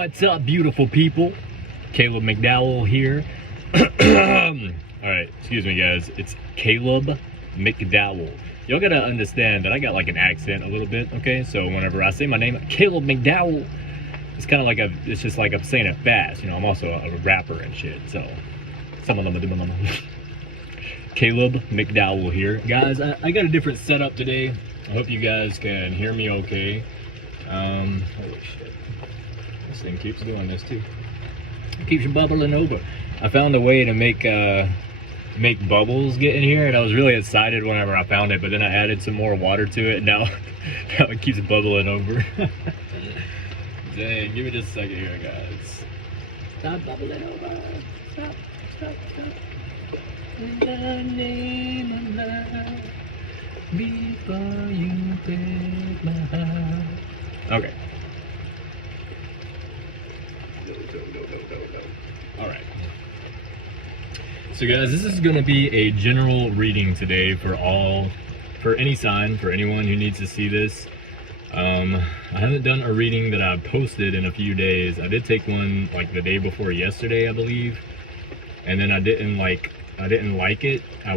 What's up, beautiful people? Caleb McDowell here. Alright, excuse me guys, it's Caleb McDowell. Y'all gotta understand that I got like an accent a little bit, okay? So whenever I say my name, Caleb McDowell, it's kind of like it's just like I'm saying it fast. You know, I'm also a rapper and shit, so some of them are doing Caleb McDowell here. Guys, I got a different setup today. I hope you guys can hear me okay. Holy shit. This thing keeps doing this too. It keeps bubbling over. I found a way to make bubbles get in here, and I was really excited whenever I found it, but then I added some more water to it, and now it keeps bubbling over. Dang, give me just a second here, guys. Stop bubbling over. Stop. In the name of love, before you take my heart. Okay. No. Alright. So guys, this is going to be a general reading today for any sign, for anyone who needs to see this. I haven't done a reading that I've posted in a few days. I did take one like the day before yesterday, I believe. And then I didn't like it. I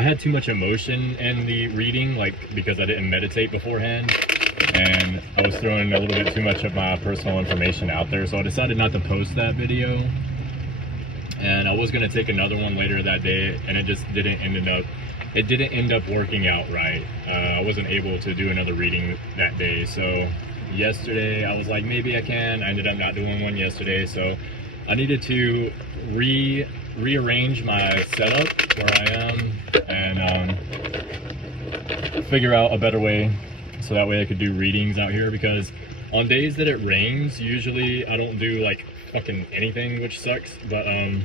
had too much emotion in the reading, like because I didn't meditate beforehand. And I was throwing a little bit too much of my personal information out there, so I decided not to post that video. And I was going to take another one later that day, and it just didn't end up working out right. I wasn't able to do another reading that day, so yesterday I was like, maybe I can. I ended up not doing one yesterday, so I needed to rearrange my setup where I am and figure out a better way so that way I could do readings out here, because on days that it rains, usually I don't do like fucking anything, which sucks, but I've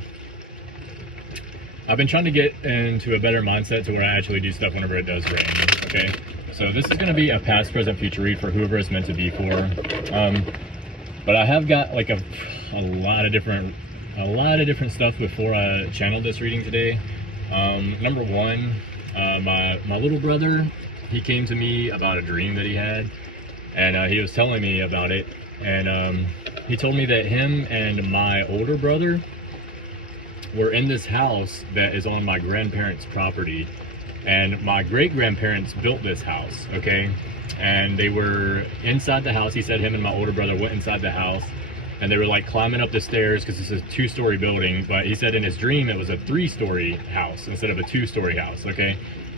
been trying to get into a better mindset to where I actually do stuff whenever it does rain. Okay, so this is going to be a past, present, future read for whoever it's meant to be for. But I have got like a lot of different stuff before I channeled this reading today. Number one, my little brother, he came to me about a dream that he had, and he was telling me about it, and he told me that him and my older brother were in this house that is on my grandparents' property, and my great-grandparents built this house, okay? And they were inside the house. He said him and my older brother went inside the house, and they were like climbing up the stairs because this is a 2-story building, but he said in his dream it was a 3-story house instead of a 2-story house, okay?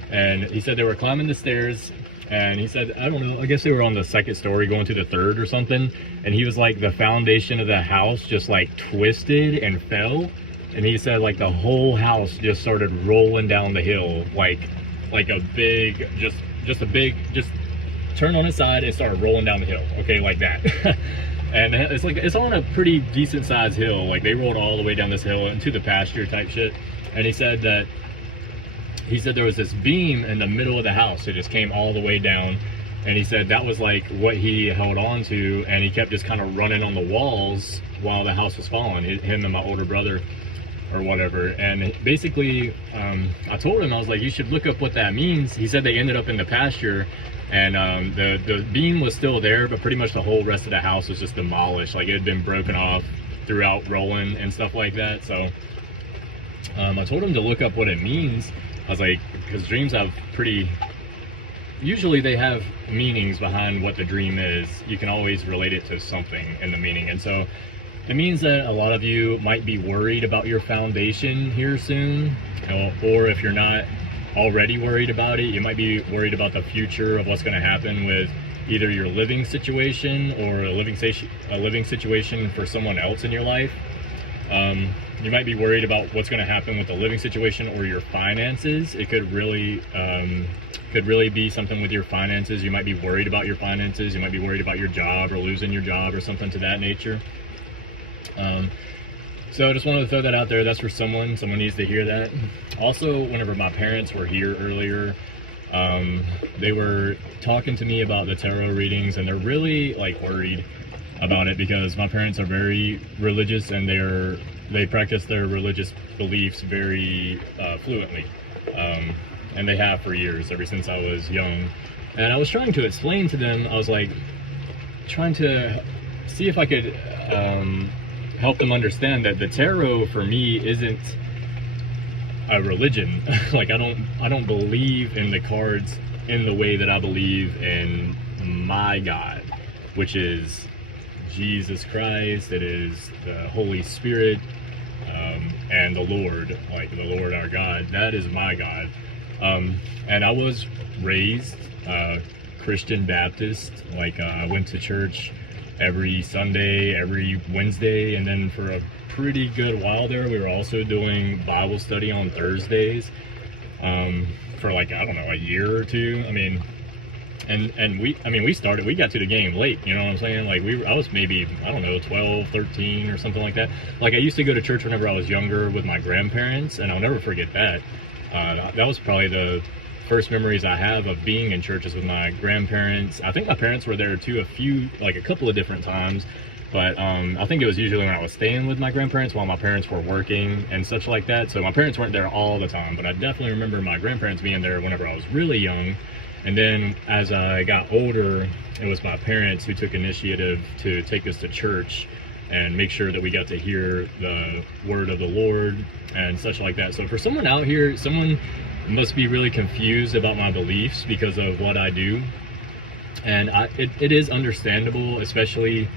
And he said they were climbing the stairs, and he said, I don't know, I guess they were on the 2nd story going to the 3rd or something, and he was like, the foundation of the house just like twisted and fell, and he said like the whole house just started rolling down the hill, like a big, just turned on its side and started rolling down the hill, okay, like that. And it's on a pretty decent sized hill, like they rolled all the way down this hill into the pasture type shit. And he said there was this beam in the middle of the house. It just came all the way down, and he said that was like what he held on to, and he kept just kind of running on the walls while the house was falling, him and my older brother or whatever. And basically I told him, I was like, you should look up what that means. He said they ended up in the pasture, and the beam was still there, but pretty much the whole rest of the house was just demolished. Like it had been broken off throughout rolling and stuff like that. So I told him to look up what it means. I was like, because dreams have usually they have meanings behind what the dream is. You can always relate it to something in the meaning. And so it means that a lot of you might be worried about your foundation here soon, or if you're not already worried about it, you might be worried about the future of what's going to happen with either your living situation or a living situation for someone else in your life. You might be worried about what's going to happen with the living situation or your finances. It could really be something with your finances. You might be worried about your finances. You might be worried about your job or losing your job or something to that nature. So I just wanted to throw that out there. That's for someone needs to hear that. Also, whenever my parents were here earlier, they were talking to me about the tarot readings, and they're really like worried about it because my parents are very religious, and they practice their religious beliefs very fluently, and they have for years, ever since I was young. And I was trying to explain to them, I was like trying to see if I could help them understand that the tarot for me isn't a religion. Like I don't believe in the cards in the way that I believe in my God, which is Jesus Christ. It is the Holy Spirit, and the Lord, like the Lord our God. That is my God. And I was raised Christian Baptist. Like I went to church every Sunday, every Wednesday, and then for a pretty good while there, we were also doing Bible study on Thursdays for like, I don't know, a year or two. I mean, and we got to the game late, you know what I'm saying? Like I was maybe, I don't know, 12, 13 or something like that. Like I used to go to church whenever I was younger with my grandparents, and I'll never forget that. That was probably the first memories I have of being in churches with my grandparents. I think my parents were there too a couple of different times, but I think it was usually when I was staying with my grandparents while my parents were working and such like that. So my parents weren't there all the time, but I definitely remember my grandparents being there whenever I was really young. And then as I got older, it was my parents who took initiative to take us to church and make sure that we got to hear the word of the Lord and such like that. So for someone out here, someone must be really confused about my beliefs because of what I do. And it is understandable, especially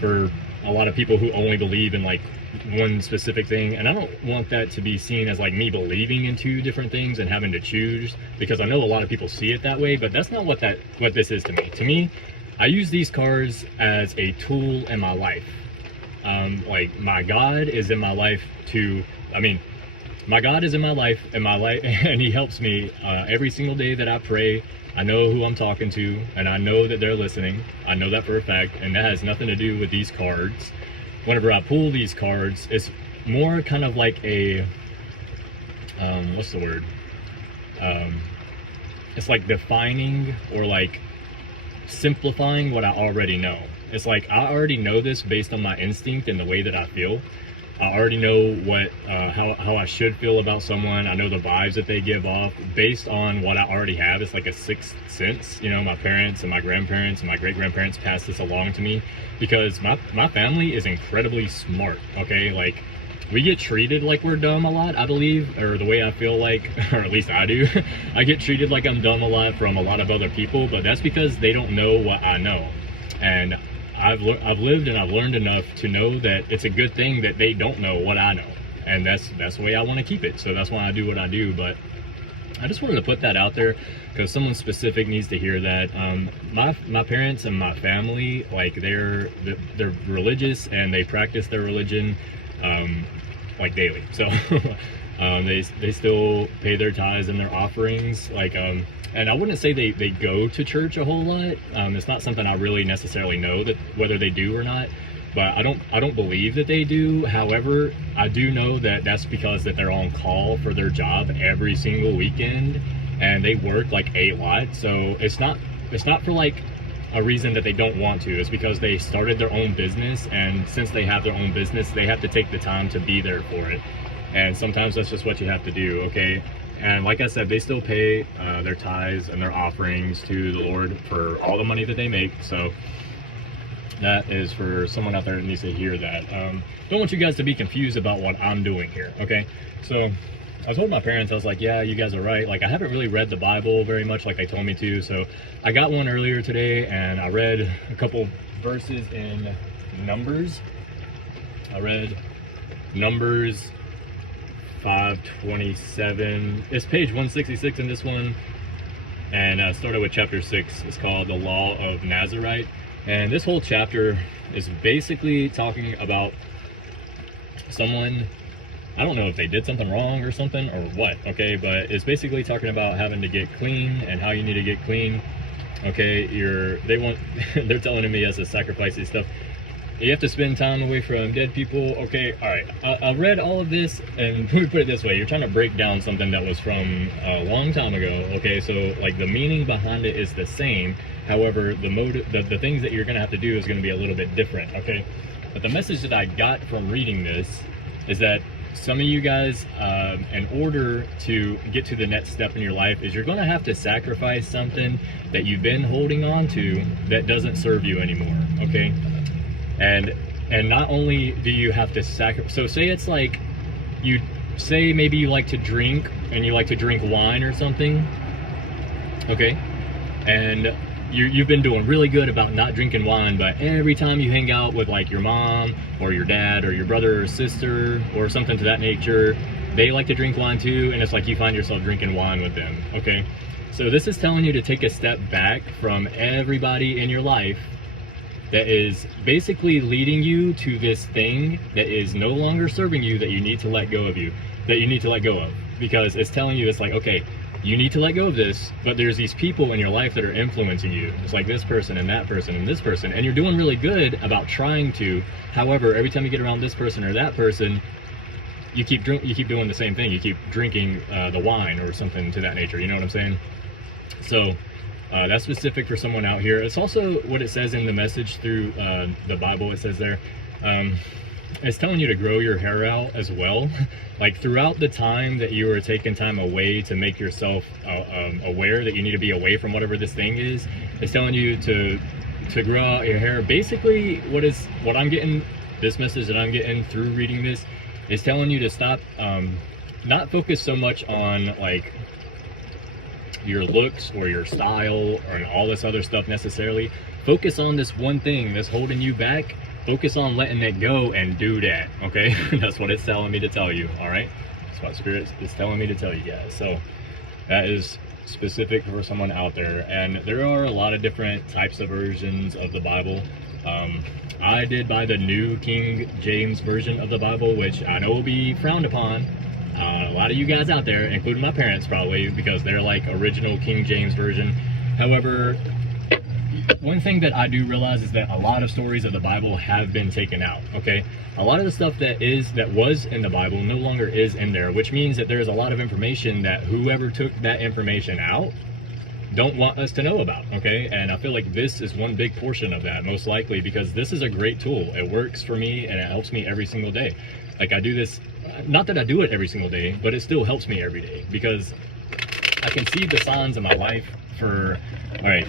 for a lot of people who only believe in like one specific thing. And I don't want that to be seen as like me believing in two different things and having to choose, because I know a lot of people see it that way, but that's not what this is to me. To me, I use these cards as a tool in my life. Like my God is in my life my God is in my life, and he helps me every single day that I pray. I know who I'm talking to, and I know that they're listening. I know that for a fact, and that has nothing to do with these cards. Whenever I pull these cards, it's more kind of like a, what's the word? It's like defining or like simplifying what I already know. It's like I already know this based on my instinct and the way that I feel. I already know what how I should feel about someone. I know the vibes that they give off based on what I already have. It's like a sixth sense. You know, my parents and my grandparents and my great-grandparents passed this along to me because my family is incredibly smart, okay? Like, we get treated like we're dumb a lot, I believe, or the way I feel like, or at least I do. I get treated like I'm dumb a lot from a lot of other people, but that's because they don't know what I know. And I've lived and I've learned enough to know that it's a good thing that they don't know what I know, and that's the way I want to keep it. So that's why I do what I do. But I just wanted to put that out there because someone specific needs to hear that. My parents and my family, like they're religious and they practice their religion like daily. So they still pay their tithes and their offerings, like and I wouldn't say they go to church a whole lot. It's not something I really necessarily know that whether they do or not, but I don't believe that they do. However, I do know that that's because that they're on call for their job every single weekend, and they work like a lot. So it's not for like a reason that they don't want to. It's because they started their own business, and since they have their own business, they have to take the time to be there for it. And sometimes that's just what you have to do, okay? And like I said, they still pay their tithes and their offerings to the Lord for all the money that they make. So that is for someone out there that needs to hear that. Don't want you guys to be confused about what I'm doing here, okay? So I told my parents, I was like, yeah, you guys are right. Like, I haven't really read the Bible very much like they told me to. So I got one earlier today, and I read a couple verses in Numbers. I read Numbers 5:27. It's page 166 in this one, and started with chapter 6. It's called the Law of Nazarite, and this whole chapter is basically talking about someone. I don't know if they did something wrong or something or what, okay, but it's basically talking about having to get clean and how you need to get clean. Okay, they're telling me as to sacrifice these stuff. You have to spend time away from dead people. Okay, all right. I read all of this, and let me put it this way. You're trying to break down something that was from a long time ago. Okay, so like the meaning behind it is the same. However, the things that you're going to have to do is going to be a little bit different. Okay, but the message that I got from reading this is that some of you guys, in order to get to the next step in your life, is you're going to have to sacrifice something that you've been holding on to that doesn't serve you anymore. Okay. And not only do you have to sacrifice, so say it's like, you say maybe you like to drink and you like to drink wine or something, okay, and you've been doing really good about not drinking wine, but every time you hang out with like your mom or your dad or your brother or sister or something to that nature, they like to drink wine too, and it's like you find yourself drinking wine with them, okay? So this is telling you to take a step back from everybody in your life that is basically leading you to this thing that is no longer serving you, that you need to let go of because it's telling you, it's like, okay, you need to let go of this, but there's these people in your life that are influencing you. It's like this person and that person and this person, and you're doing really good about trying to. However, every time you get around this person or that person, you keep doing the same thing. You keep drinking the wine or something to that nature. You know what I'm saying? So that's specific for someone out here. It's also what it says in the message through the Bible. It says there, it's telling you to grow your hair out as well. Like throughout the time that you are taking time away to make yourself aware that you need to be away from whatever this thing is, it's telling you to grow out your hair. Basically, what I'm getting, this message that I'm getting through reading this, is telling you to stop, not focus so much on like your looks or your style or all this other stuff necessarily. Focus on this one thing that's holding you back. Focus on letting it go and do that, okay? That's what it's telling me to tell you, all right? That's what Spirit is telling me to tell you guys. So that is specific for someone out there. And there are a lot of different types of versions of the Bible. I did buy the New King James Version of the Bible, which I know will be frowned upon. A lot of you guys out there, including my parents probably, because they're like original King James Version. However, one thing that I do realize is that a lot of stories of the Bible have been taken out, okay? A lot of the stuff that was in the Bible no longer is in there, which means that there's a lot of information that whoever took that information out don't want us to know about, okay? And I feel like this is one big portion of that, most likely, because this is a great tool. It works for me and it helps me every single day. Like I do this, not that I do it every single day, but it still helps me every day because I can see the signs in my life for, all right,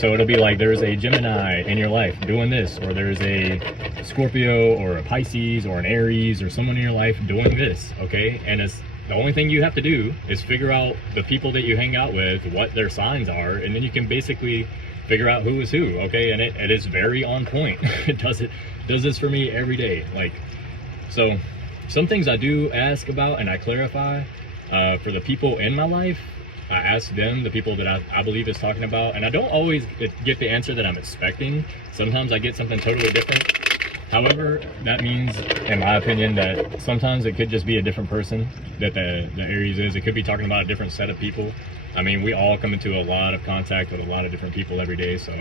so it'll be like there's a Gemini in your life doing this, or there's a Scorpio or a Pisces or an Aries or someone in your life doing this, okay? And it's the only thing you have to do is figure out the people that you hang out with, what their signs are, and then you can basically figure out who is who, okay? And it is very on point. It does this for me every day. Like, so some things I do ask about and I clarify for the people in my life. I ask them, the people that I believe is talking about, and I don't always get the answer that I'm expecting. Sometimes I get something totally different. However, that means, in my opinion, that sometimes it could just be a different person that the Aries is. It could be talking about a different set of people. I mean, we all come into a lot of contact with a lot of different people every day, so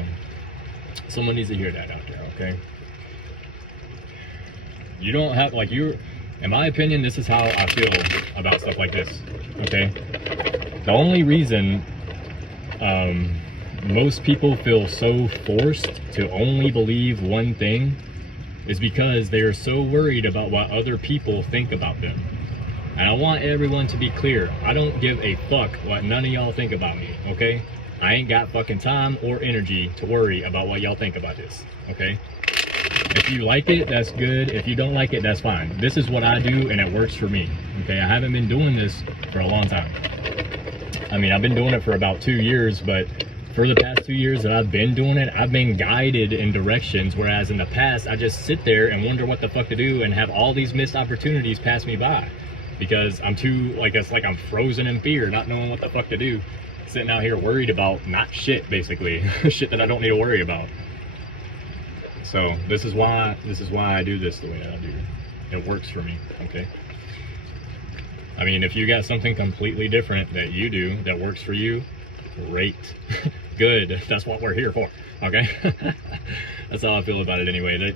someone needs to hear that out there, okay? You don't have, like, in my opinion, this is how I feel about stuff like this, okay? The only reason most people feel so forced to only believe one thing is because they are so worried about what other people think about them. And I want everyone to be clear. I don't give a fuck what none of y'all think about me, okay? I ain't got fucking time or energy to worry about what y'all think about this, okay? If you like it, that's good. If you don't like it, that's fine. This is what I do and it works for me, okay? I haven't been doing this for a long time. I mean, I've been doing it for about 2 years, but for the past 2 years that I've been doing it, I've been guided in directions, whereas in the past, I just sit there and wonder what the fuck to do and have all these missed opportunities pass me by because I'm too, like, it's like I'm frozen in fear, not knowing what the fuck to do, sitting out here worried about not shit, basically, shit that I don't need to worry about. So this is why I do this the way that I do. It works for me, okay? I mean, if you got something completely different that you do that works for you, great. Good. That's what we're here for, okay? That's how I feel about it anyway.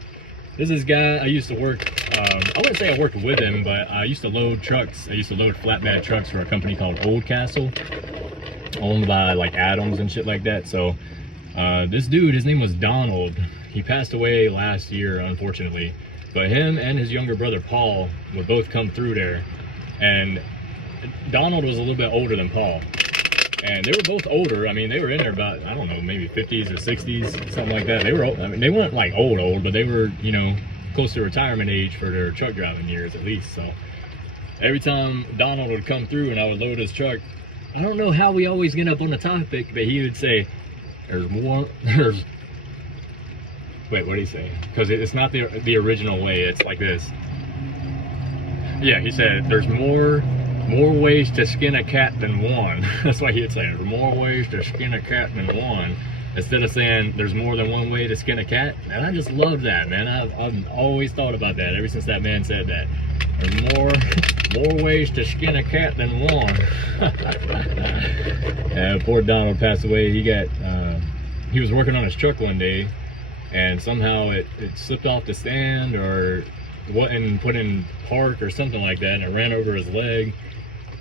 This is guy I used to work, I wouldn't say I worked with him, but I used to load trucks. I used to load flatbed trucks for a company called Old Castle, owned by like Adams and shit like that. So this dude, his name was Donald. He passed away last year, unfortunately. But him and his younger brother, Paul, would both come through there. And Donald was a little bit older than Paul. And they were both older. I mean, they were in there about, I don't know, maybe 50s or 60s, something like that. They were old. I mean, they weren't like old, but they were, you know, close to retirement age for their truck driving years at least. So every time Donald would come through and I would load his truck, I don't know how we always get up on the topic, but he would say, wait, what did he say? Because it's not the original way, it's like this. Yeah, he said, there's more ways to skin a cat than one. That's why he'd say, there's more ways to skin a cat than one. Instead of saying there's more than one way to skin a cat. And I just love that, man. I've always thought about that ever since that man said that. There's more ways to skin a cat than one. Poor Donald passed away. He was working on his truck one day, and somehow it slipped off the stand or wasn't put in park or something like that, and it ran over his leg,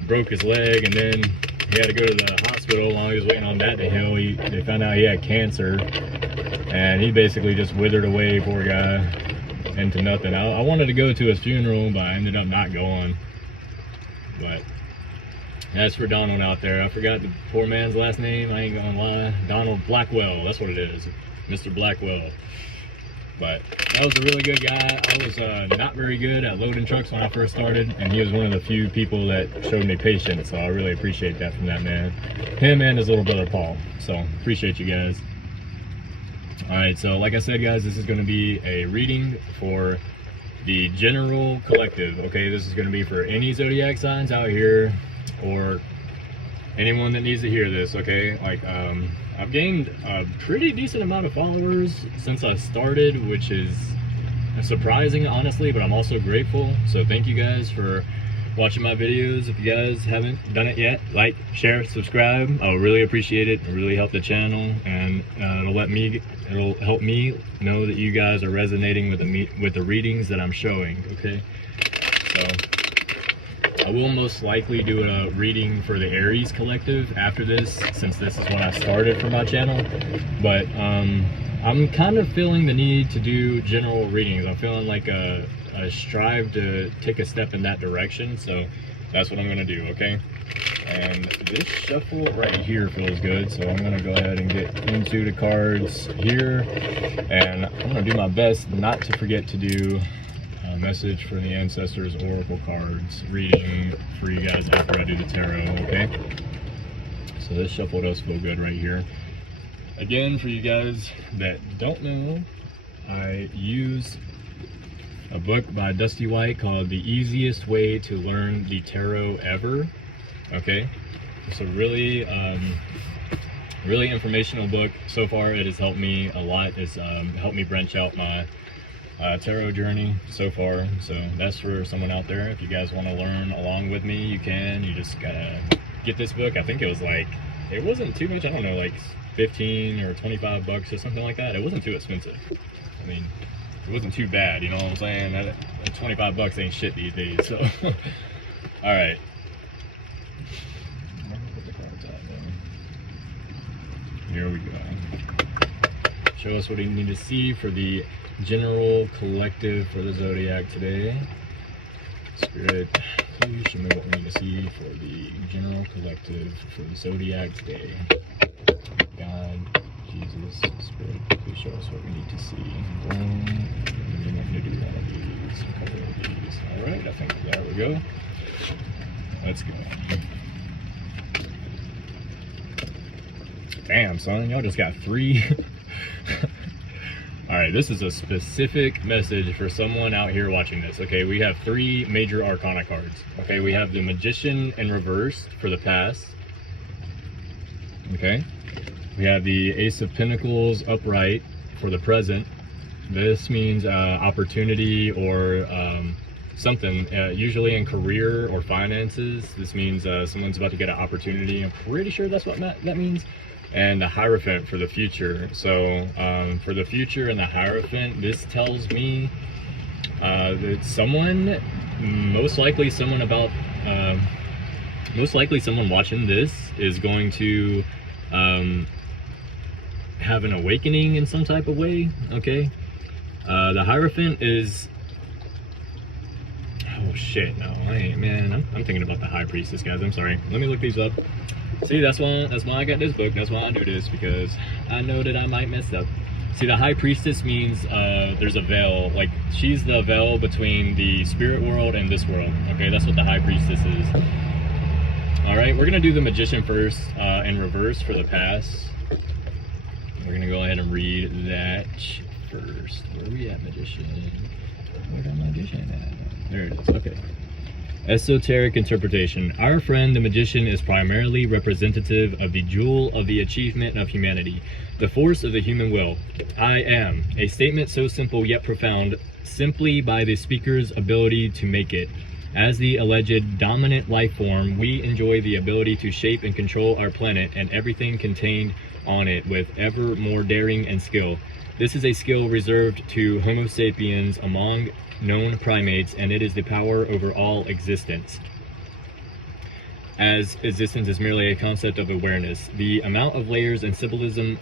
broke his leg, and then he had to go to the hospital. While he was waiting on that to heal, they found out he had cancer, and he basically just withered away, poor guy, into nothing. I wanted to go to his funeral, but I ended up not going. But that's for Donald out there. I forgot the poor man's last name, I ain't gonna lie. Donald Blackwell, that's what it is, Mr. Blackwell. But that was a really good guy. I was not very good at loading trucks when I first started, and he was one of the few people that showed me patience, so I really appreciate that from that man. Him and his little brother Paul. So appreciate you guys. Alright, so like I said, guys, this is going to be a reading for the general collective. Okay, this is going to be for any zodiac signs out here, or anyone that needs to hear this. Okay, like I've gained a pretty decent amount of followers since I started, which is surprising, honestly, but I'm also grateful. So thank you guys for watching my videos. If you guys haven't done it yet, like, share, subscribe. I'll really appreciate it. It'll really help the channel, and it'll help me know that you guys are resonating with the readings that I'm showing. Okay, so I will most likely do a reading for the Aries Collective after this, since this is when I started for my channel. But I'm kind of feeling the need to do general readings. I'm feeling like I strive to take a step in that direction, so that's what I'm going to do, okay? And this shuffle right here feels good, so I'm going to go ahead and get into the cards here. And I'm going to do my best not to forget to do message for the ancestors oracle cards reading for you guys after I do the tarot. Okay, so this shuffle does feel good right here. Again, for you guys that don't know, I use a book by Dusty White called The Easiest Way to Learn the Tarot Ever. Okay, it's a really really informational book. So far it has helped me a lot. It's helped me branch out my tarot journey so far. So that's for someone out there. If you guys want to learn along with me, you can. You just gotta get this book. I think it was like, it wasn't too much, I don't know, like 15 or 25 bucks or something like that. It wasn't too expensive. I mean, it wasn't too bad, you know what I'm saying? That 25 bucks ain't shit these days. So all right, here we go. Show us what you need to see for the general collective for the zodiac today. Spirit, please show me what we need to see for the general collective for the zodiac today. God, Jesus, Spirit, please show us what we need to see. I'm going to do one of these, a couple of these. Alright, I think there we go. Let's go. Damn, son, y'all just got 3. Alright, this is a specific message for someone out here watching this. Okay, we have 3 major arcana cards. Okay, we have the Magician in reverse for the past. Okay, we have the Ace of Pentacles upright for the present. This means opportunity or something, usually in career or finances. This means someone's about to get an opportunity. I'm pretty sure that's what that means. And the Hierophant for the future. So for the future and the Hierophant, this tells me that someone, most likely someone watching this is going to have an awakening in some type of way. Okay, the Hierophant is, oh shit, no, I ain't, man, I'm thinking about the High Priestess, guys. I'm sorry, let me look these up. See, that's why I got this book. That's why I do this, because I know that I might mess up. See, the high priestess means there's a veil. Like, she's the veil between the spirit world and this world. Okay, that's what the high priestess is. All right, we're gonna do the magician first in reverse for the pass. We're gonna go ahead and read that first. Where are we at, magician? Where's our magician at? There it is. Okay. Esoteric interpretation. Our friend the magician is primarily representative of the jewel of the achievement of humanity, the force of the human will. I am. A statement so simple yet profound, simply by the speaker's ability to make it. As the alleged dominant life form, we enjoy the ability to shape and control our planet and everything contained on it with ever more daring and skill. This is a skill reserved to Homo sapiens among known primates, and it is the power over all existence. As existence is merely a concept of awareness, the amount of layers and symbolism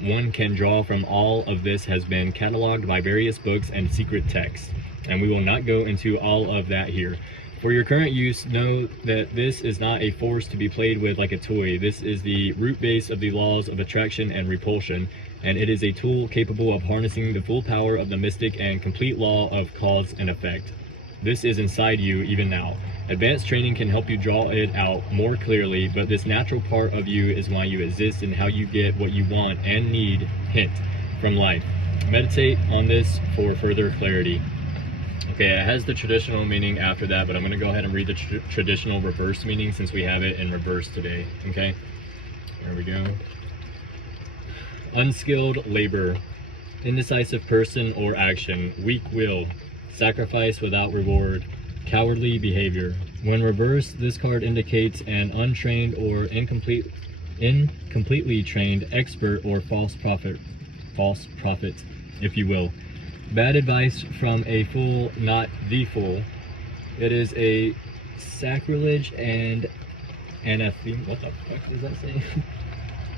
one can draw from all of this has been cataloged by various books and secret texts, and we will not go into all of that here. For your current use, know that this is not a force to be played with like a toy. This is the root base of the laws of attraction and repulsion, and it is a tool capable of harnessing the full power of the mystic and complete law of cause and effect. This is inside you even now. Advanced training can help you draw it out more clearly, but this natural part of you is why you exist and how you get what you want and need, hint, from life. Meditate on this for further clarity. Okay, it has the traditional meaning after that, but I'm going to go ahead and read the traditional reverse meaning since we have it in reverse today. Okay, there we go. Unskilled labor, indecisive person or action, weak will, sacrifice without reward, cowardly behavior. When reversed, this card indicates an untrained or incompletely trained expert or false prophet, if you will. Bad advice from a fool, not the fool. It is a sacrilege and anathema. What the fuck does that say?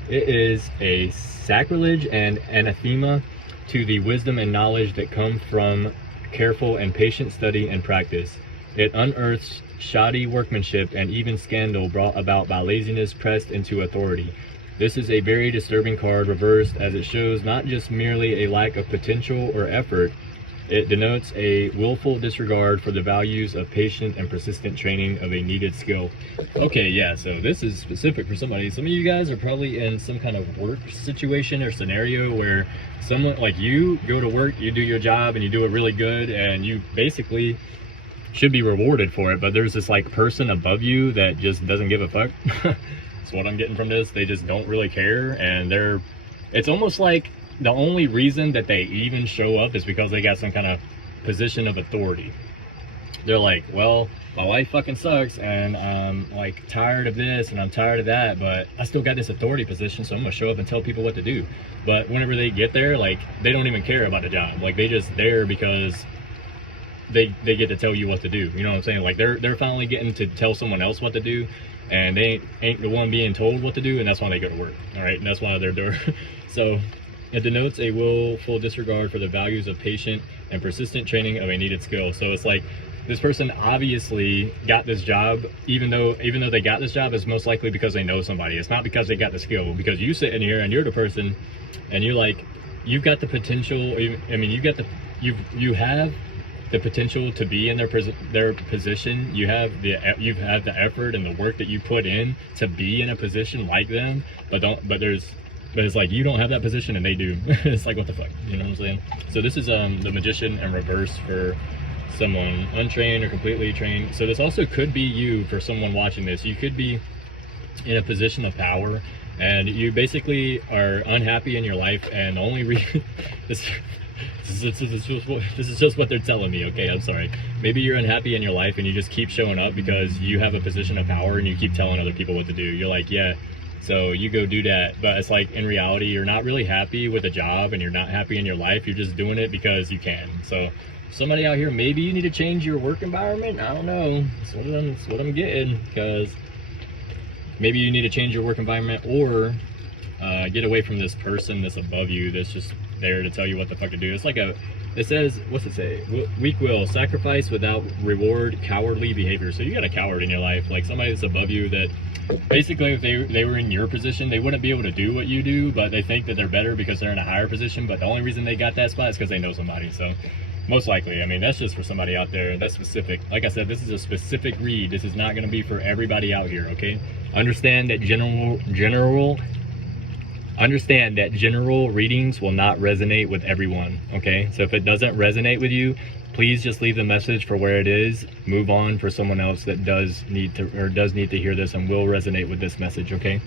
It is a sacrilege and anathema to the wisdom and knowledge that come from careful and patient study and practice. It unearths shoddy workmanship and even scandal brought about by laziness pressed into authority. This is a very disturbing card reversed, as it shows not just merely a lack of potential or effort, it denotes a willful disregard for the values of patient and persistent training of a needed skill. Okay, yeah, so this is specific for somebody. Some of you guys are probably in some kind of work situation or scenario where someone like you go to work, you do your job and you do it really good, and you basically should be rewarded for it, but there's this like person above you that just doesn't give a fuck. That's what I'm getting from this. They just don't really care, and it's almost like the only reason that they even show up is because they got some kind of position of authority. They're like, well, my life fucking sucks, and I'm like tired of this and I'm tired of that, but I still got this authority position, so I'm gonna show up and tell people what to do. But whenever they get there, like, they don't even care about the job. Like, they just there because they get to tell you what to do. You know what I'm saying? Like, they're finally getting to tell someone else what to do, and they ain't the one being told what to do, and that's why they go to work. All right, and that's why they're there. So it denotes a willful disregard for the values of patient and persistent training of a needed skill. So it's like, this person obviously got this job, even though they got this job, is most likely because they know somebody. It's not because they got the skill. Because you sit in here and you're the person, and you're like, you've got the potential. I mean, you have the potential to be in their position. You have the effort and the work that you put in to be in a position like them, but it's like, you don't have that position and they do. It's like, what the fuck, you know what I'm saying? So this is the magician in reverse for someone untrained or completely trained. So this also could be you. For someone watching this, you could be in a position of power and you basically are unhappy in your life, and the only reason this is just what they're telling me. Okay, I'm sorry. Maybe you're unhappy in your life and you just keep showing up because you have a position of power and you keep telling other people what to do. You're like, yeah, so you go do that. But it's like, in reality, you're not really happy with a job and you're not happy in your life. You're just doing it because you can. So somebody out here, maybe you need to change your work environment. I don't know. That's what I'm getting, because maybe you need to change your work environment, or get away from this person that's above you that's just there to tell you what the fuck to do. It's like It says, what's it say? Weak will, sacrifice without reward, cowardly behavior. So you got a coward in your life, like somebody that's above you that basically if they were in your position, they wouldn't be able to do what you do, but they think that they're better because they're in a higher position. But the only reason they got that spot is because they know somebody. So most likely, I mean, that's just for somebody out there that's specific. Like I said, this is a specific read. This is not going to be for everybody out here, okay? Understand that general readings will not resonate with everyone, okay? So if it doesn't resonate with you, please just leave the message for where it is. Move on for someone else that does need to hear this and will resonate with this message, okay?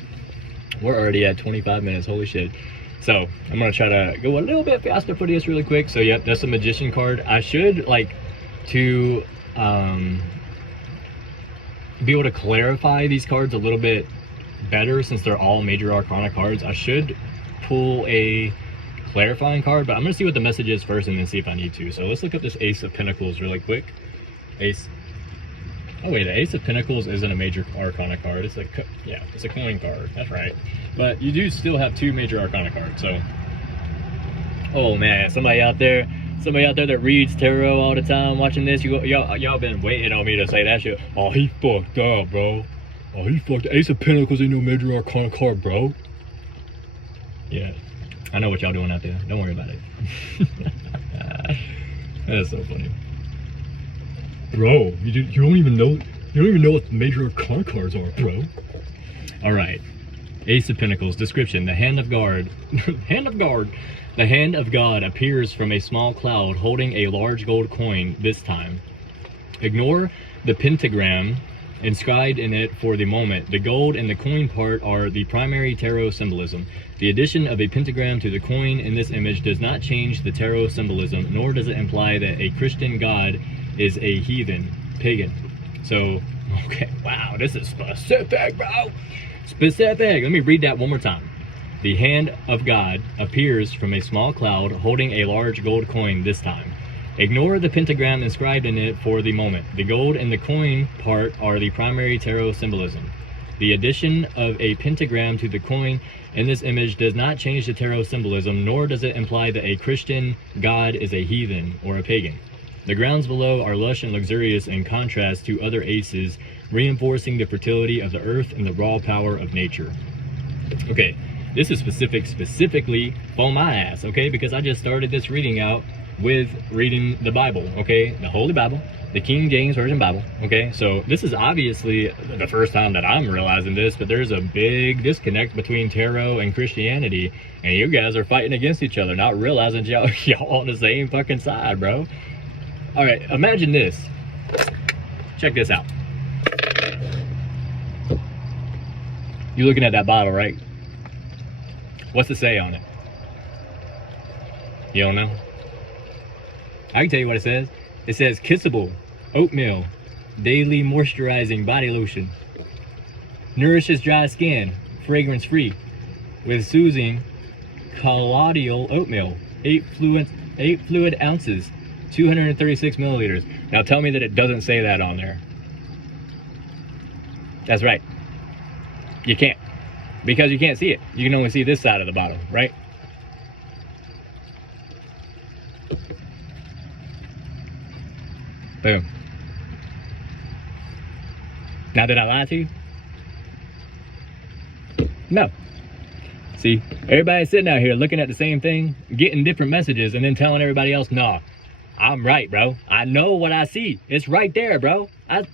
We're already at 25 minutes, holy shit. So I'm gonna try to go a little bit faster for this really quick. So yep, that's a magician card. I should like to be able to clarify these cards a little bit better since they're all major arcana cards. I should pull a clarifying card, but I'm gonna see what the message is first and then see if I need to. So let's look up this Ace of Pentacles really quick. Oh wait, the Ace of Pentacles isn't a major arcana card. It's it's a coin card. That's right. But you do still have 2 major arcana cards. So, oh man, somebody out there that reads tarot all the time, watching this, y'all been waiting on me to say that shit. Oh, he fucked up, bro. Oh, he fucked. Ace of Pentacles ain't no major arcana card, bro. Yeah, I know what y'all doing out there. Don't worry about it. That's so funny. Bro, you don't even know what the major arcana cards are, bro. All right, Ace of Pentacles description: the hand of God, the hand of God appears from a small cloud holding a large gold coin. This time, ignore the pentagram inscribed in it for the moment. The gold and the coin part are the primary tarot symbolism. The addition of a pentagram to the coin in this image does not change the tarot symbolism, nor does it imply that a Christian god is a heathen, pagan. So, okay, wow, this is specific, bro. Specific. Let me read that one more time. The hand of God appears from a small cloud holding a large gold coin. This time, ignore the pentagram inscribed in it for the moment. The gold and the coin part are the primary tarot symbolism. The addition of a pentagram to the coin in this image does not change the tarot symbolism, nor does it imply that a Christian god is a heathen or a pagan. The grounds below are lush and luxurious in contrast to other aces, reinforcing the fertility of the earth and the raw power of nature. Okay, this is specifically for my ass, okay? Because I just started this reading out with reading the Bible, okay? The Holy Bible, the King James Version Bible, okay? So this is obviously the first time that I'm realizing this, but there's a big disconnect between tarot and Christianity, and you guys are fighting against each other, not realizing y'all on the same fucking side, bro. All right, imagine this. Check this out. You're looking at that bottle, right? What's it say on it? You don't know? I can tell you what it says. It says Kissable Oatmeal Daily Moisturizing Body Lotion. Nourishes dry skin, fragrance free, with soothing colloidal oatmeal. 8 fluid ounces, 236 milliliters. Now tell me that it doesn't say that on there. That's right. You can't. Because you can't see it. You can only see this side of the bottle, right? Boom. Now, did I lie to you? No. See, everybody's sitting out here looking at the same thing, getting different messages, and then telling everybody else, nah, I'm right, bro. I know what I see. It's right there, bro. I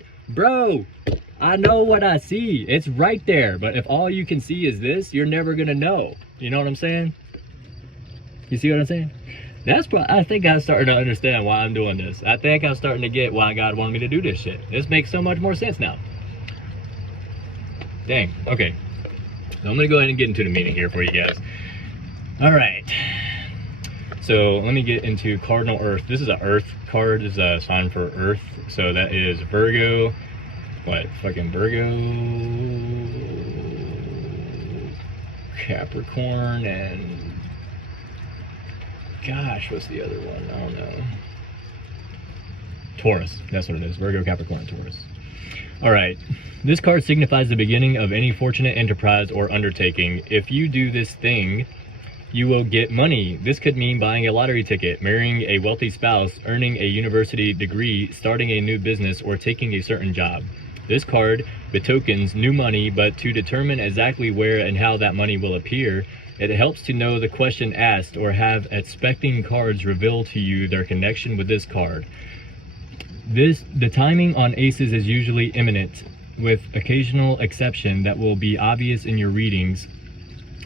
know what I see. It's right there. But if all you can see is this, you're never going to know. You know what I'm saying? You see what I'm saying? I think I'm starting to understand why I'm doing this. I think I'm starting to get why God wanted me to do this shit. This makes so much more sense now. Dang. Okay. So I'm going to go ahead and get into the meeting here for you guys. All right. So let me get into Cardinal Earth. This is an Earth card. This is a sign for Earth. So that is Virgo. What? Fucking Virgo. Capricorn and... Gosh, what's the other one? I don't know. Taurus. That's what it is. Virgo, Capricorn, Taurus. All right. This card signifies the beginning of any fortunate enterprise or undertaking. If you do this thing, you will get money. This could mean buying a lottery ticket, marrying a wealthy spouse, earning a university degree, starting a new business, or taking a certain job. This card betokens new money, but to determine exactly where and how that money will appear, it helps to know the question asked or have expecting cards reveal to you their connection with this card. The timing on aces is usually imminent, with occasional exception that will be obvious in your readings,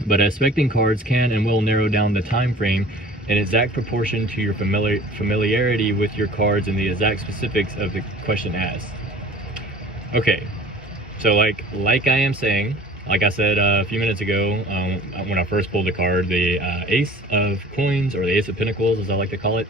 but expecting cards can and will narrow down the time frame in exact proportion to your familiarity with your cards and the exact specifics of the question asked. Okay, so like I am saying, like I said a few minutes ago, when I first pulled the card, the Ace of Coins, or the Ace of Pentacles as I like to call it,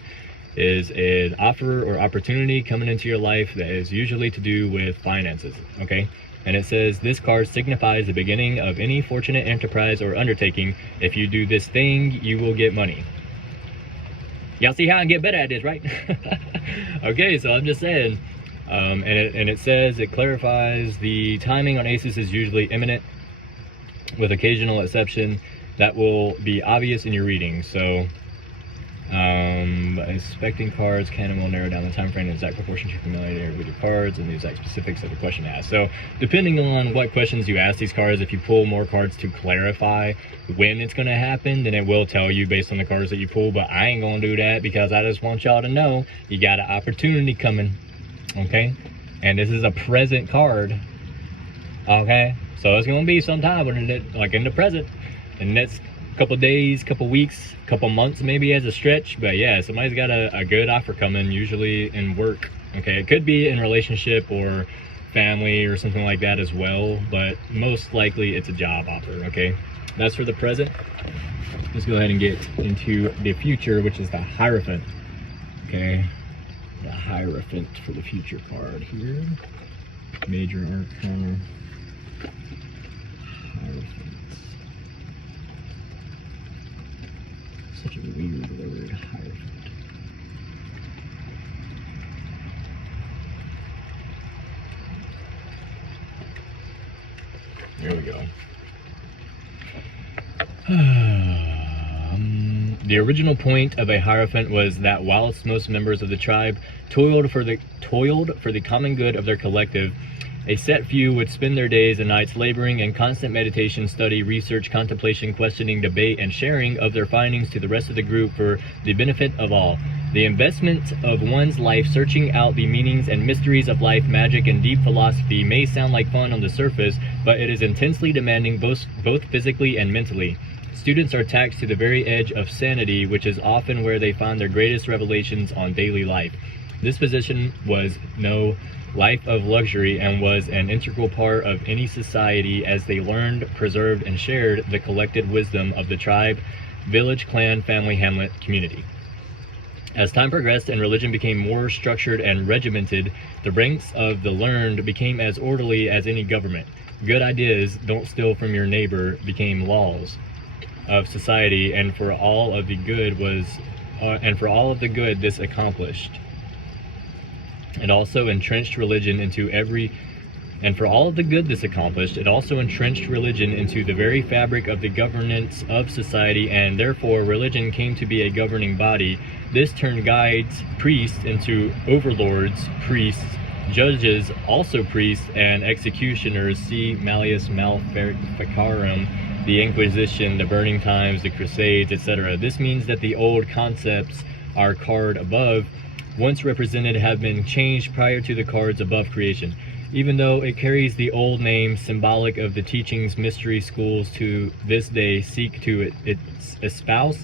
is an offer or opportunity coming into your life that is usually to do with finances, okay? And it says this card signifies the beginning of any fortunate enterprise or undertaking. If you do this thing, you will get money. Y'all see how I get better at this, right? Okay, so I'm just saying, and it says, it clarifies the timing on aces is usually imminent, with occasional exception that will be obvious in your reading. So expecting cards can and will narrow down the time frame in exact proportion to your familiarity with your cards and the exact specifics of the question asked. So depending on what questions you ask these cards, if you pull more cards to clarify when it's going to happen, then it will tell you based on the cards that you pull. But I ain't going to do that, because I just want y'all to know you got an opportunity coming, okay? And this is a present card, okay? So it's going to be sometime, like in the present, in the next couple days, couple weeks, couple months maybe as a stretch. But yeah, somebody's got a good offer coming, usually in work, okay? It could be in relationship or family or something like that as well, but most likely it's a job offer, okay? That's for the present. Let's go ahead and get into the future, which is the Hierophant, okay? The Hierophant for the future card here. Major Arcana. Hierophant. Such a weird word, Hierophant. There we go. The original point of a Hierophant was that whilst most members of the tribe toiled for the common good of their collective, a set few would spend their days and nights laboring in constant meditation, study, research, contemplation, questioning, debate, and sharing of their findings to the rest of the group for the benefit of all. The investment of one's life searching out the meanings and mysteries of life, magic, and deep philosophy may sound like fun on the surface, but it is intensely demanding both physically and mentally. Students are taxed to the very edge of sanity, which is often where they find their greatest revelations on daily life. This position was no life of luxury and was an integral part of any society, as they learned, preserved, and shared the collected wisdom of the tribe, village, clan, family, hamlet, community. As time progressed and religion became more structured and regimented, the ranks of the learned became as orderly as any government. Good ideas, don't steal from your neighbor, became laws of society, and for all of the good this accomplished. It also entrenched religion into the very fabric of the governance of society, and therefore religion came to be a governing body. This turned guides, priests, into overlords, priests, judges, also priests, and executioners. See Malleus Maleficarum, the Inquisition, the Burning Times, the Crusades, etc. This means that the old concepts, our card above, once represented, have been changed prior to the cards above creation. Even though it carries the old name, symbolic of the teachings mystery schools to this day seek to espouse,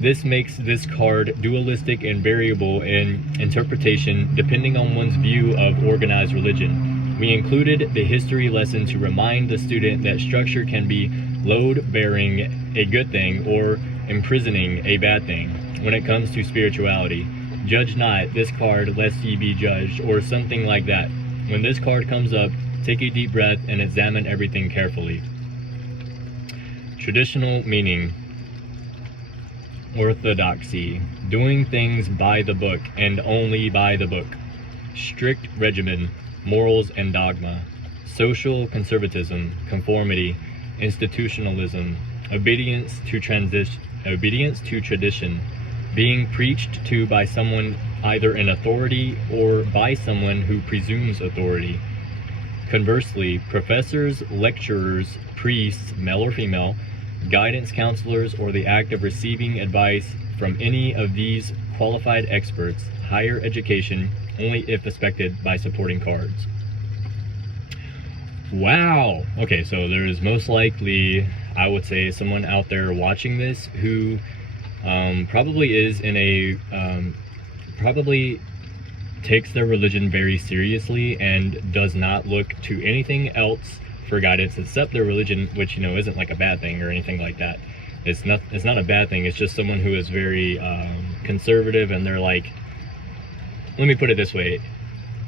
this makes this card dualistic and variable in interpretation depending on one's view of organized religion. We included the history lesson to remind the student that structure can be load-bearing, a good thing, or imprisoning, a bad thing, when it comes to spirituality. Judge not this card lest ye be judged, or something like that. When this card comes up, take a deep breath and examine everything carefully. Traditional meaning. Orthodoxy, doing things by the book and only by the book. Strict regimen, morals and dogma. Social conservatism, conformity, institutionalism, obedience to obedience to tradition, being preached to by someone either in authority or by someone who presumes authority. Conversely, professors, lecturers, priests, male or female, guidance counselors, or the act of receiving advice from any of these qualified experts, higher education only if expected by supporting cards. Wow. Okay, so there's most likely, I would say, someone out there watching this who probably is in a, probably takes their religion very seriously and does not look to anything else for guidance except their religion, which, you know, isn't like a bad thing or anything like that. It's not a bad thing. It's just someone who is very conservative, and they're like, let me put it this way,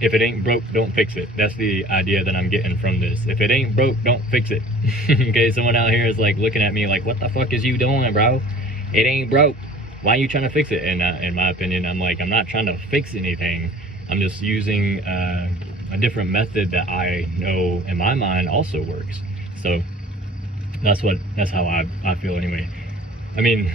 if it ain't broke, don't fix it. That's the idea that I'm getting from this. If it ain't broke, don't fix it. Okay, someone out here is like looking at me like, what the fuck is you doing, bro? It ain't broke. Why are you trying to fix it? And in my opinion, I'm like, I'm not trying to fix anything. I'm just using a different method that I know in my mind also works. So that's how I feel anyway. I mean,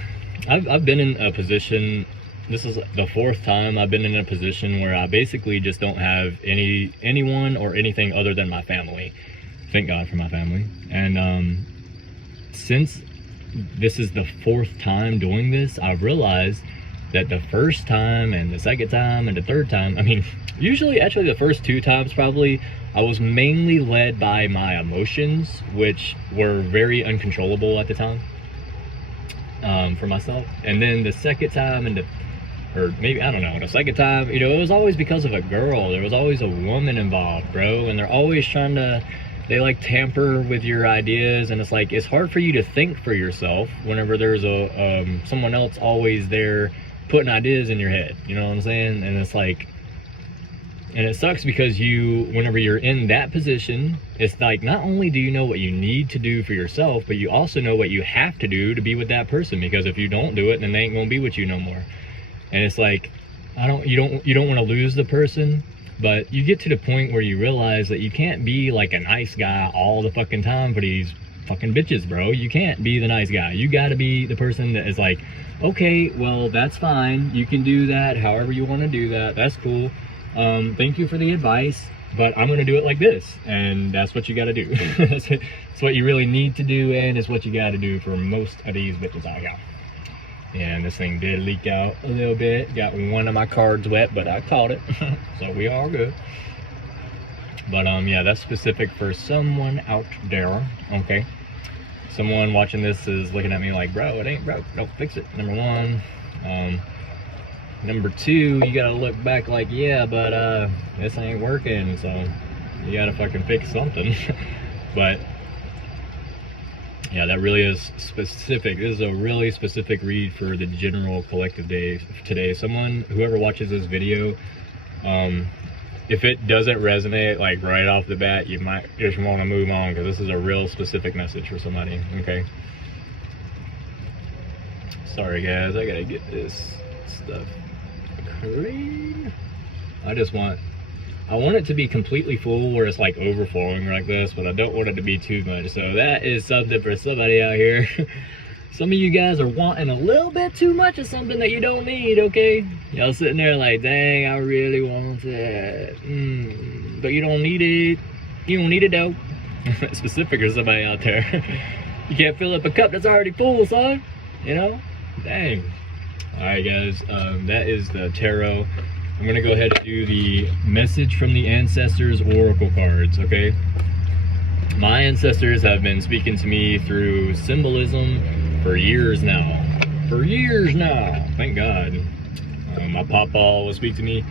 I've been in a position, this is the 4th time I've been in a position where I basically just don't have anyone or anything other than my family. Thank God for my family. And since this is the 4th time doing this, I've realized that the first time and the second time and the third time, I mean, usually actually the first 2 times probably, I was mainly led by my emotions, which were very uncontrollable at the time for myself. And then the second time or maybe, I don't know, the second time, you know, it was always because of a girl. There was always a woman involved, bro, and they're always trying to, they like tamper with your ideas, and it's like, it's hard for you to think for yourself whenever there's a someone else always there putting ideas in your head, you know what I'm saying? And it's like, and it sucks because whenever you're in that position, it's like, not only do you know what you need to do for yourself, but you also know what you have to do to be with that person, because if you don't do it, then they ain't gonna be with you no more. And it's like, you don't want to lose the person, but you get to the point where you realize that you can't be like a nice guy all the fucking time for these fucking bitches, bro. You can't be the nice guy. You got to be the person that is like, okay, well, that's fine. You can do that however you want to do that. That's cool. Thank you for the advice, but I'm going to do it like this. And that's what you got to do. That's what you really need to do, and it's what you got to do for most of these bitches I got. And this thing did leak out a little bit. Got one of my cards wet, but I caught it. So we all good. But yeah, that's specific for someone out there. Okay. Someone watching this is looking at me like, bro, it ain't broke. Don't fix it. Number 1. Number 2, you gotta look back like, yeah, but this ain't working, so you gotta fucking fix something. But yeah, that really is specific. This is a really specific read for the general collective day today. Whoever watches this video, if it doesn't resonate like right off the bat, you might just want to move on, because this is a real specific message for somebody. Okay. Sorry guys, I gotta get this stuff clean. I want it to be completely full where it's like overflowing like this, but I don't want it to be too much. So that is something for somebody out here. Some of you guys are wanting a little bit too much of something that you don't need, okay? Y'all sitting there like, dang, I really want that. But you don't need it. You don't need it though. Specific for somebody out there. You can't fill up a cup that's already full, son. You know? Dang. Alright guys, that is the tarot. I'm going to go ahead and do the message from the ancestors oracle cards, okay? My ancestors have been speaking to me through symbolism for years now. For years now, thank God. My papa will speak to me.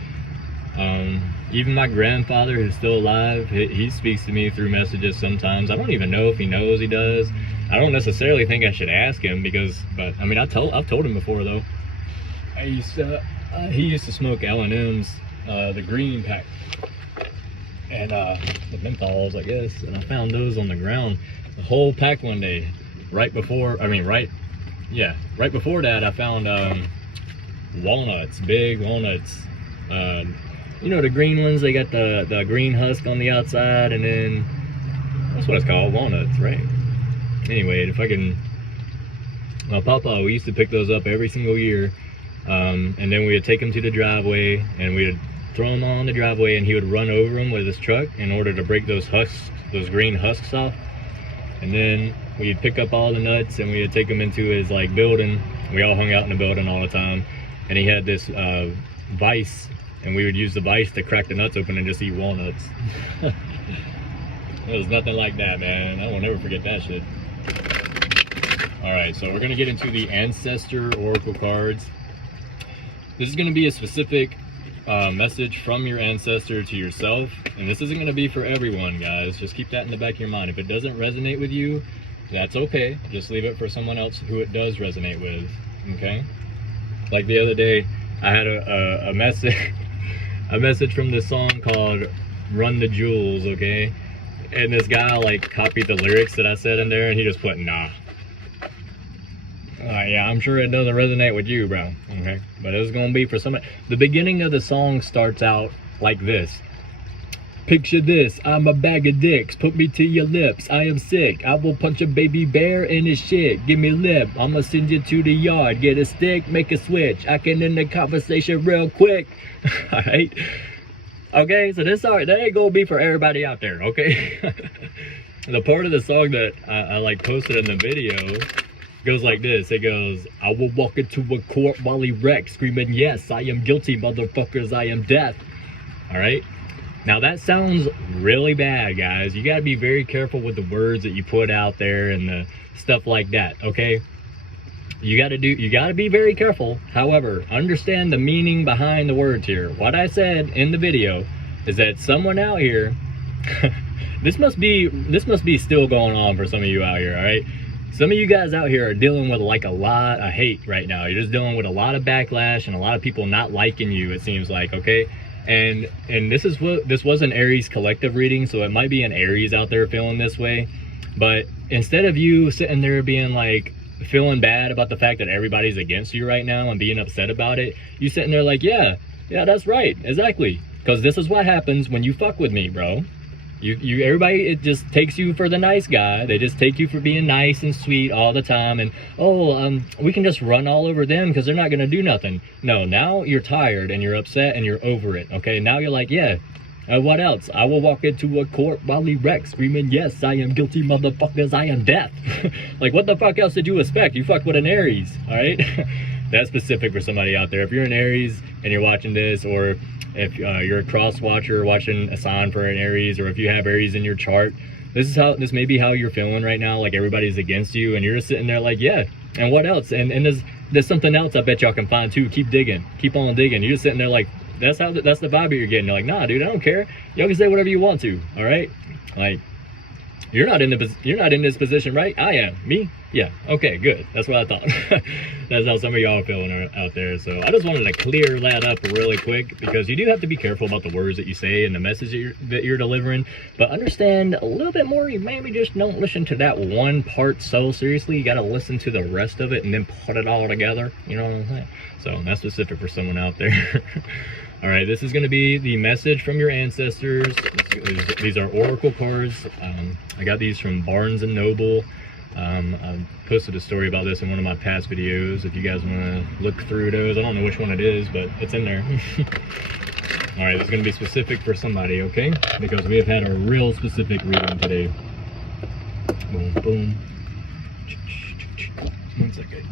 Even my grandfather, who's still alive, he speaks to me through messages sometimes. I don't even know if he knows he does. I don't necessarily think I should ask him, but I mean, I've told him before though. He used to smoke L&M's, the green pack, and the menthols, I guess, and I found those on the ground, the whole pack one day. Right before that, I found walnuts, big walnuts. You know, the green ones, they got the green husk on the outside, and then that's what it's called, walnuts, right? Anyway, if I can My papa, we used to pick those up every single year, and then we would take them to the driveway, and we would throw them on the driveway, and he would run over them with his truck in order to break those husks, those green husks off. And then we'd pick up all the nuts, and we would take them into his like building. We all hung out in the building all the time, and he had this vise, and we would use the vise to crack the nuts open and just eat walnuts. It was nothing like that, man. I will never forget that shit. All right, so we're gonna get into the Ancestor Oracle cards. This is gonna be a specific message from your ancestor to yourself, and this isn't gonna be for everyone, guys. Just keep that in the back of your mind. If it doesn't resonate with you, that's okay. Just leave it for someone else who it does resonate with, okay? Like the other day, I had a message, a message from this song called "Run the Jewels," okay? And this guy like copied the lyrics that I said in there, and he just put "nah." Yeah, I'm sure it doesn't resonate with you, bro. Okay, but it's gonna be for somebody. The beginning of the song starts out like this. Picture this, I'm a bag of dicks, put me to your lips, I am sick, I will punch a baby bear in his shit, give me lip, I'ma send you to the yard, get a stick, make a switch, I can end the conversation real quick. Alright? Okay, so this song, that ain't gonna be for everybody out there, okay? The part of the song that I like posted in the video goes like this. It goes, I will walk into a court while erect, screaming, yes, I am guilty, motherfuckers, I am death. Alright? Now that sounds really bad, guys. You gotta be very careful with the words that you put out there and the stuff like that, okay? You gotta be very careful. However, understand the meaning behind the words here. What I said in the video is that someone out here, this must be still going on for some of you out here, alright? Some of you guys out here are dealing with like a lot of hate right now. You're just dealing with a lot of backlash and a lot of people not liking you, it seems like, okay? And this was an Aries Collective reading, so it might be an Aries out there feeling this way. But instead of you sitting there being like feeling bad about the fact that everybody's against you right now and being upset about it, you sitting there like, yeah, that's right, exactly. Because this is what happens when you fuck with me, bro. Everybody, it just takes you for the nice guy. They just take you for being nice and sweet all the time, and we can just run all over them because they're not gonna do nothing. No, now you're tired and you're upset and you're over it, okay? Now you're like, yeah, what else? I will walk into a court while erect, screaming, yes, I am guilty, motherfuckers, I am death. Like, what the fuck else did you expect? You fuck with an Aries, all right? That's specific for somebody out there. If you're an Aries and you're watching this, or if you're a cross watcher watching a sign for an Aries, or if you have Aries in your chart, this may be how you're feeling right now, like everybody's against you, and you're just sitting there like, yeah, and what else? And there's something else I bet y'all can find too. Keep digging, keep on digging. You're just sitting there like, that's the vibe you're getting. You're like, nah, dude, I don't care. Y'all can say whatever you want to, all right? Like, you're not in this position, right? I am. Me? Yeah. Okay, good. That's what I thought. That's how some of y'all are feeling out there. So I just wanted to clear that up really quick, because you do have to be careful about the words that you say and the message that you're delivering. But understand a little bit more. You maybe just don't listen to that one part so seriously. You got to listen to the rest of it and then put it all together. You know what I'm saying? So that's specific for someone out there. All right, this is going to be the message from your ancestors. These are oracle cards. I got these from Barnes & Noble. I posted a story about this in one of my past videos. If you guys want to look through those, I don't know which one it is, but it's in there. All right, this is going to be specific for somebody, okay? Because we have had a real specific reading today. Boom, boom. 1 second.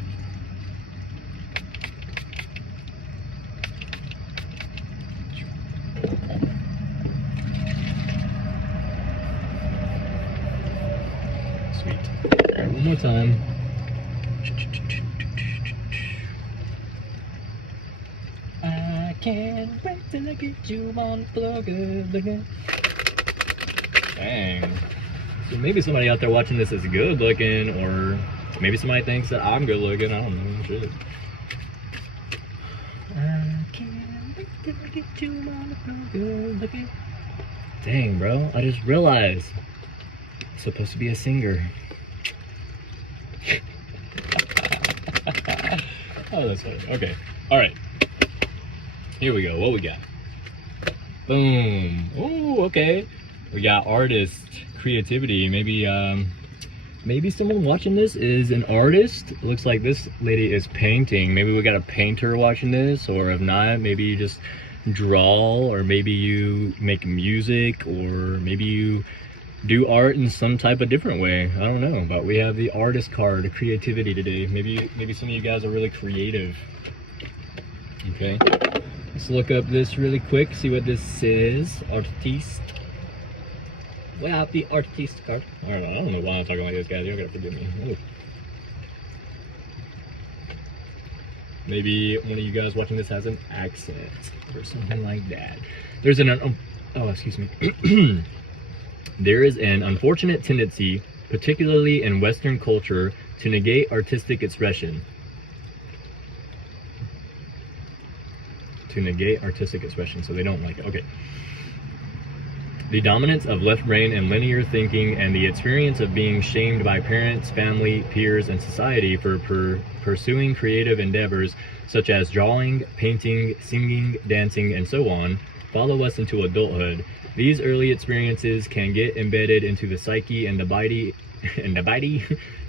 Sweet. All right, one more time. I can't wait till I get you on the floor good again. Dang. So maybe somebody out there watching this is good looking, or maybe somebody thinks that I'm good looking. I don't know. Shit. I can't wait till I get you on the floor good again. Dang, bro. I just realized I'm supposed to be a singer. Oh, that's funny. Okay. All right. Here we go. What we got? Boom. Oh, okay. We got artist, creativity. Maybe maybe someone watching this is an artist. It looks like this lady is painting. Maybe we got a painter watching this, or if not, maybe you just draw, or maybe you make music, or maybe you do art in some type of different way. I don't know, but we have the artist card, creativity today. Maybe some of you guys are really creative. Okay, let's look up this really quick, see what this says. Artiste. We have the artiste card. I don't know why I'm talking like this, guys. You're gonna forgive me. Ooh. Maybe one of you guys watching this has an accent or something like that. There's an oh, excuse me. There is an unfortunate tendency, particularly in Western culture, to negate artistic expression. To negate artistic expression, so they don't like it. Okay. The dominance of left brain and linear thinking, and the experience of being shamed by parents, family, peers, and society for pursuing creative endeavors such as drawing, painting, singing, dancing, and so on, follow us into adulthood. These early experiences can get embedded into the psyche and the body.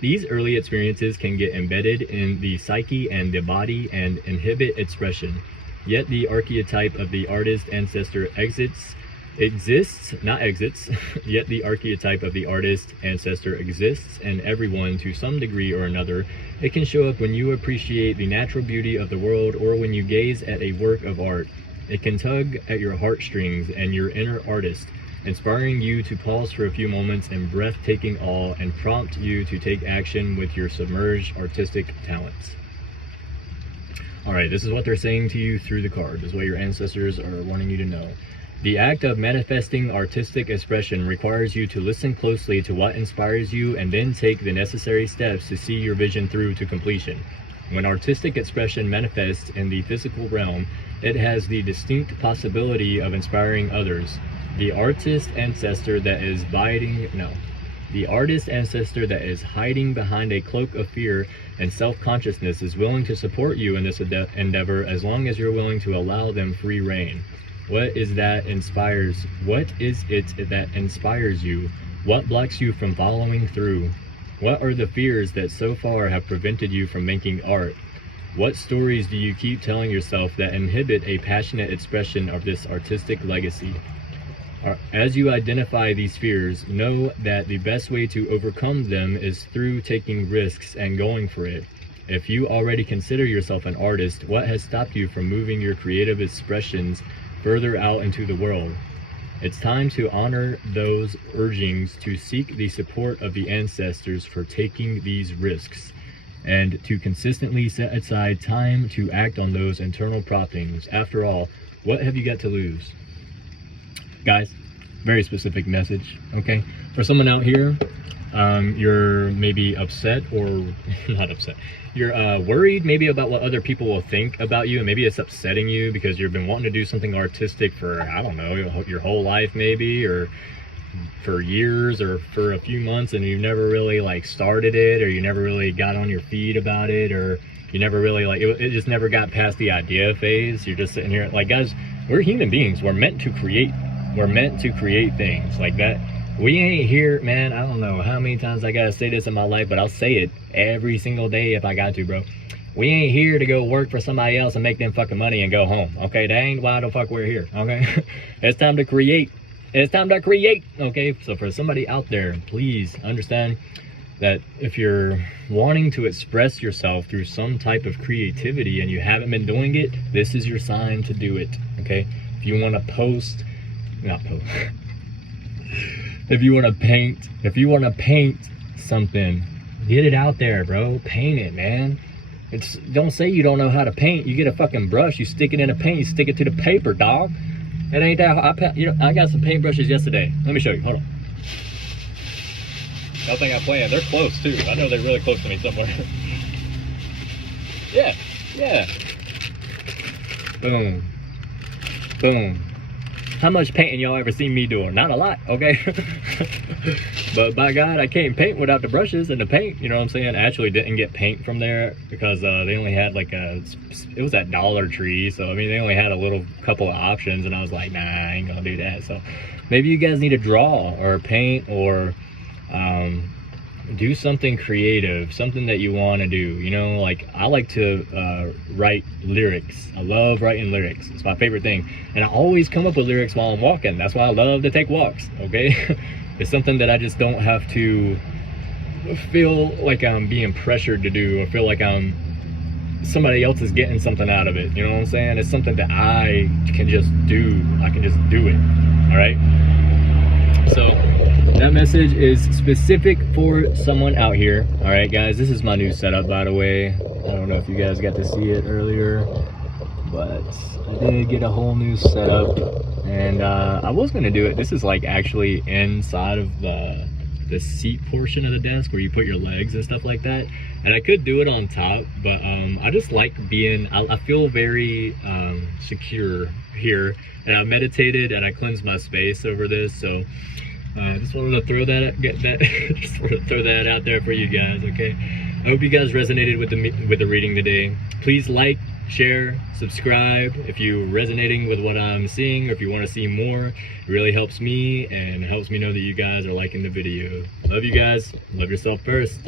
These early experiences can get embedded in the psyche and the body and inhibit expression. Yet the archetype of the artist ancestor exists, not exits. Yet the archetype of the artist ancestor exists in everyone to some degree or another. It can show up when you appreciate the natural beauty of the world, or when you gaze at a work of art. It can tug at your heartstrings and your inner artist, inspiring you to pause for a few moments in breathtaking awe and prompt you to take action with your submerged artistic talents. All right, this is what they're saying to you through the card. This is what your ancestors are wanting you to know. The act of manifesting artistic expression requires you to listen closely to what inspires you and then take the necessary steps to see your vision through to completion. When artistic expression manifests in the physical realm, it has the distinct possibility of inspiring others. The artist ancestor that is hiding behind a cloak of fear and self-consciousness is willing to support you in this endeavor as long as you're willing to allow them free rein. What is it that inspires you? What blocks you from following through? What are the fears that so far have prevented you from making art? What stories do you keep telling yourself that inhibit a passionate expression of this artistic legacy? As you identify these fears, know that the best way to overcome them is through taking risks and going for it. If you already consider yourself an artist, what has stopped you from moving your creative expressions further out into the world? It's time to honor those urgings to seek the support of the ancestors for taking these risks, and to consistently set aside time to act on those internal promptings. After all, what have you got to lose? Guys, very specific message, okay? For someone out here, you're maybe upset, or not upset, you're worried maybe about what other people will think about you, and maybe it's upsetting you because you've been wanting to do something artistic for, I don't know, your whole life maybe, or for years, or for a few months, and you've never really like started it, or you never really got on your feet about it, or you never really like it just never got past the idea phase. You're just sitting here like, guys, we're human beings. We're meant to create things like that. We ain't here, man. I don't know how many times I gotta say this in my life, but I'll say it every single day if I got to, bro. We ain't here to go work for somebody else and make them fucking money and go home, okay? That ain't why the fuck we're here, okay? It's time to create. It's time to create, okay? So for somebody out there, please understand that if you're wanting to express yourself through some type of creativity and you haven't been doing it, this is your sign to do it, okay? If you want to if you want to paint something, get it out there, bro. Paint it, man. Don't say you don't know how to paint. You get a fucking brush, you stick it in a paint, you stick it to the paper, dog. It ain't that. I got some paintbrushes yesterday. Let me show you. Hold on. Y'all think I'm playing? They're close too. I know they're really close to me somewhere. Yeah. Boom. Boom. How much painting y'all ever seen me doing? Not a lot, okay? But by God, I can't paint without the brushes and the paint, you know what I'm saying? I actually didn't get paint from there because they only had like it was at Dollar Tree, so I mean, they only had a couple of options, and I was like, nah, I ain't gonna do that. So maybe you guys need to draw or paint or do something creative, something that you want to do. You know, like I like to write lyrics. I love writing lyrics. It's my favorite thing, and I always come up with lyrics while I'm walking. That's why I love to take walks. Okay. It's something that I just don't have to feel like I'm being pressured to do, or feel like somebody else is getting something out of it. You know what I'm saying? It's something that I can just do. I can just do it. All right. So that message is specific for someone out here. All right, guys, this is my new setup, by the way. I don't know if you guys got to see it earlier, but I did get a whole new setup, and I was gonna do it. This is like actually inside of the seat portion of the desk where you put your legs and stuff like that, and I could do it on top, but I just like being, I feel very secure here, and I meditated and I cleansed my space over this. So I just wanted to throw that, just wanted to throw that out there for you guys. Okay, I hope you guys resonated with the reading today. Please like, share, subscribe if you're resonating with what I'm seeing, or if you want to see more. It really helps me and helps me know that you guys are liking the video. Love you guys. Love yourself first.